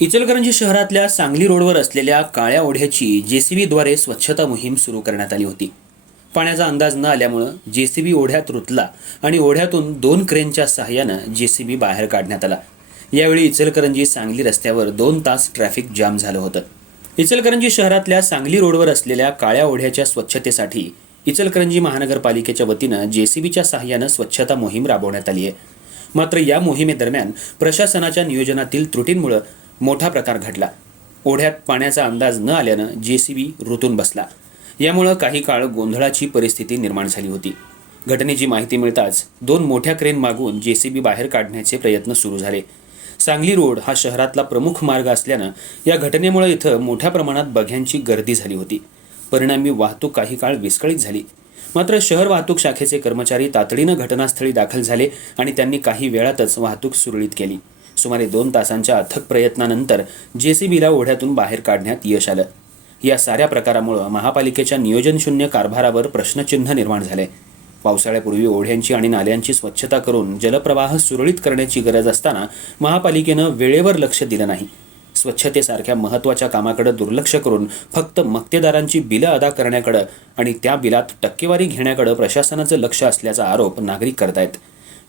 इचलकरंजी शहरातल्या सांगली रोडवर असलेल्या काळ्या ओढ्याची जेसीबीद्वारे स्वच्छता मोहीम सुरू करण्यात आली होती. पाण्याचा अंदाज न आल्यामुळं जेसीबी ओढ्यात रुतला आणि ओढ्यातून दोन क्रेनच्या सहाय्यानं जेसीबी बाहेर काढण्यात आला. यावेळी इचलकरंजी सांगली रस्त्यावर दोन तास ट्रॅफिक जाम झालं होतं. इचलकरंजी शहरातल्या सांगली रोडवर असलेल्या काळ्या ओढ्याच्या स्वच्छतेसाठी इचलकरंजी महानगरपालिकेच्या वतीनं जेसीबीच्या सहाय्यानं स्वच्छता मोहीम राबवण्यात आली आहे मात्र या मोहिमेदरम्यान प्रशासनाच्या नियोजनातील त्रुटींमुळे मोठा प्रकार घडला. ओढ्यात पाण्याचा अंदाज न आल्यानं जे सी बी रुतून बसला. यामुळं काही काळ गोंधळाची परिस्थिती निर्माण झाली होती. घटनेची माहिती मिळताच दोन मोठ्या क्रेन मागून जे सी बी बाहेर काढण्याचे प्रयत्न सुरू झाले. सांगली रोड हा शहरातला प्रमुख मार्ग असल्यानं या घटनेमुळे इथं मोठ्या प्रमाणात बघ्यांची गर्दी झाली होती. परिणामी वाहतूक काही काळ विस्कळीत झाली. मात्र शहर वाहतूक शाखेचे कर्मचारी तातडीनं घटनास्थळी दाखल झाले आणि त्यांनी काही वेळातच वाहतूक सुरळीत केली. सुमारे दोन तासांच्या अथक प्रयत्नानंतर जेसीबीला ओढ्यातून बाहेर काढण्यात यश आलं. या साऱ्या प्रकारामुळं महापालिकेच्या नियोजनशून्य कारभारावर प्रश्नचिन्ह निर्माण झाले. पावसाळ्यापूर्वी ओढ्यांची आणि नाल्यांची स्वच्छता करून जलप्रवाह सुरळीत करण्याची गरज असताना महापालिकेनं वेळेवर लक्ष दिलं नाही. स्वच्छतेसारख्या महत्त्वाच्या कामाकडे दुर्लक्ष करून फक्त मक्तेदारांची बिलं अदा करण्याकडं आणि त्या बिलात टक्केवारी घेण्याकडं प्रशासनाचं लक्ष असल्याचा आरोप नागरिक करतायत.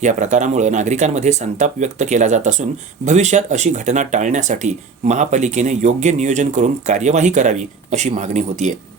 या प्रकारामुळे नागरिकांमध्ये संताप व्यक्त केला जात असून भविष्यात अशी घटना टाळण्यासाठी महापालिकेने योग्य नियोजन करून कार्यवाही करावी अशी मागणी होतीये.